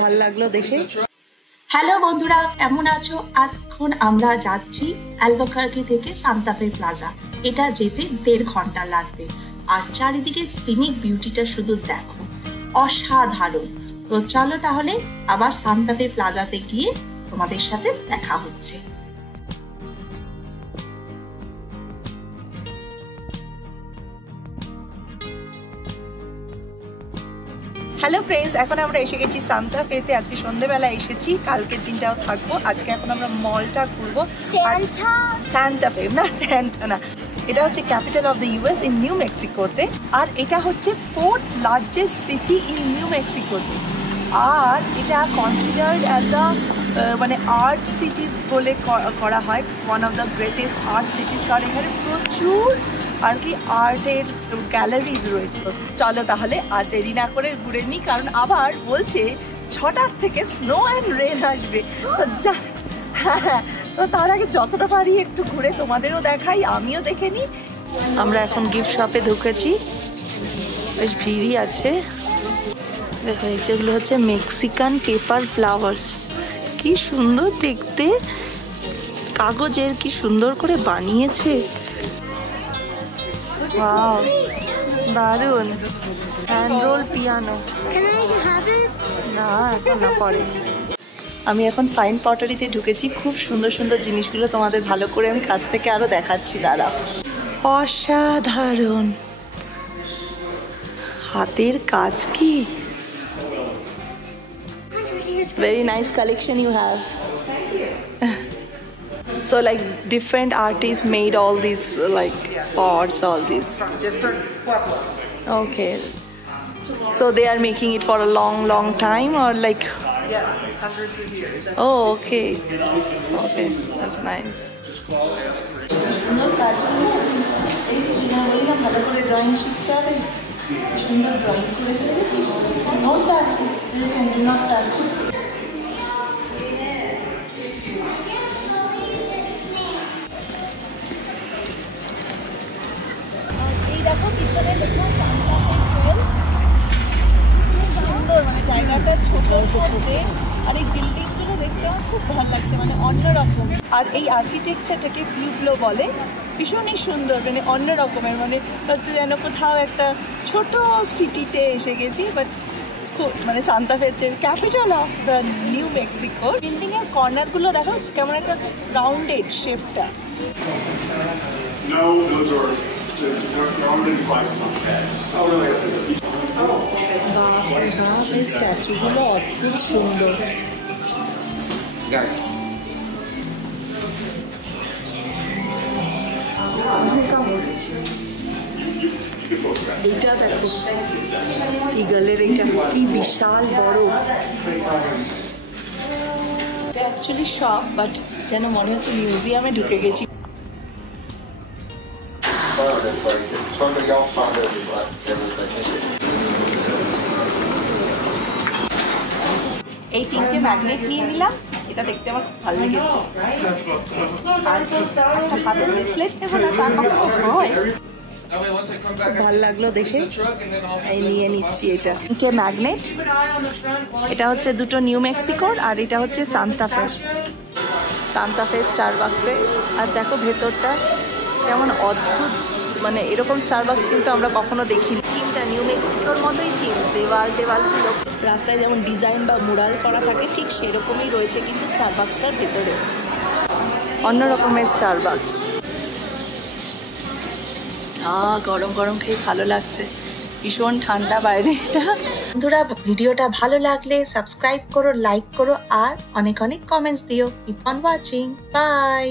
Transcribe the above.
ভালো লাগলো দেখে। হ্যালো বন্ধুরা, কেমন আছো? এখন আমরা যাচ্ছি অ্যালবাকার্কি থেকে সান্তা ফে প্লাজা। এটা যেতে 1.5 ঘন্টা লাগবে। আর চারিদিকে সিনিক বিউটিটা শুধু দেখো, অসাধারণ। তো চলো তাহলে আবার সান্তা ফে প্লাজাতে গিয়ে তোমাদের সাথে দেখা হচ্ছে। হ্যালো ফ্রেন্ডস, এখন আমরা এসে গেছি সান্তা ফেতে। আজকে সন্ধ্যেবেলা এসেছি, কালকের দিনটাও থাকবো। আজকে এখন আমরা মলটা ঘুরবো। সান্তা ফে না, সান্টা না, এটা হচ্ছে capital of the US in new মেক্সিকোতে। আর এটা হচ্ছে 4th largest city in new মেক্সিকোতে। আর এটা কনসিডার্ড অ্যাজ আ মানে আর্ট সিটিস বলে করা হয়, one of the greatest art cities. কারণ এখানে প্রচুর আর কি আর্টের গ্যালারিজ রয়েছে। চলো তাহলে আর দেরি না করে ঘুরে নিই, কারণ আবার বলছে 6টার থেকে স্নো অ্যান্ড রেন আসবে। হ্যাঁ, তো তার আগে যতটা পারি একটু ঘুরে তোমাদেরও দেখাই, আমিও দেখে নিই। আমরা এখন গিফট শপে ঢুকেছি, বেশ ভিড়ই আছে। দেখো যেগুলো হচ্ছে মেক্সিকান পেপার ফ্লাওয়ার্স, কি সুন্দর দেখতে, কাগজের কি সুন্দর করে বানিয়েছে। ওয়াও, দারুন। হ্যান্ড রোল পিয়ানো না, এখন না, পরে। আমি এখন ফাইন পটারিতে ঢুকেছি। খুব সুন্দর সুন্দর জিনিসগুলো তোমাদের ভালো করে আমি কাছ থেকে আরো দেখাচ্ছি, দাঁড়া। অসাধারণ হাতের কাজ, কি very nice collection you have. So like different artists made all these like pots, all these different pueblos. Okay, so they are making it for a long time, or like Yes, hundreds of years. Oh, okay, that's nice. সুন্দর কাজগুলো এই যে বলি না, ভালো করে drawing শিখতে হবে। সুন্দর ড্রয়িং করেছে, দেখেছিস? Note touch, not touch. এই দেখো পিছনে লেখা সান্তা ফে ট্রেল। সুন্দর, মানে জায়গাটা ছোটোর মধ্যে, আর এই বিল্ডিংগুলো দেখতে আমার খুব ভালো লাগছে, মানে অন্যরকম। আর এই আর্কিটেকচারটাকে পিউবলো বলে, ভীষণই সুন্দর, মানে অন্য রকমের, মানে হচ্ছে যেন কোথাও একটা ছোট সিটিতে এসে গেছি। বাট খুব মানে সান্তা ফে হচ্ছে capital of the new Mexico. বিল্ডিংয়ের কর্নারগুলো দেখো কেমন একটা রাউন্ডেড শেপটা। No, those are rounded devices on pads. Oh, really? বাপরে বাপ, এই স্ট্যাচুগুলো অদ্ভুত সুন্দর। এইটা দেখো, ইগলের এইটা কি বিশাল বড়। এটা অ্যাকচুয়ালি শপ, বাট যেন মনে হচ্ছে মিউজিয়ামে ঢুকে গেছি। এই 3টে ম্যাগনেট নিয়ে নিলাম, এটা দেখতে আমার খুব ভালো লেগেছে। আর একটা হাতের ব্রেসলেট নেবো না, তা কখনো হয়। ভাল লাগলো দেখে, এই নিয়ে নিচ্ছি। এটা 3টে ম্যাগনেট, এটা হচ্ছে 2টো নিউ মেক্সিকোর, আর এটা হচ্ছে সান্তা ফে স্টারবাক্সে। আর দেখো ভেতরটা কেমন অদ্ভুত, মানে এরকম স্টারবাক্স কিন্তু আমরা কখনো দেখিনি। থিমটা নিউ মেক্সিকোর মতোই থিম, দেওয়ালগুলো রাস্তায় যেমন ডিজাইন বা মুরাল করা থাকে ঠিক সেরকমই রয়েছে, কিন্তু স্টারবাক্সটার ভেতরে অন্য রকমের স্টারবাক্স। গরম গরম খেয়ে ভালো লাগছে, ভীষণ ঠান্ডা বাইরে। বন্ধুরা, ভিডিওটা ভালো লাগলে সাবস্ক্রাইব করো, লাইক করো, আর অনেক অনেক কমেন্টস দিও। Keep on watching, by.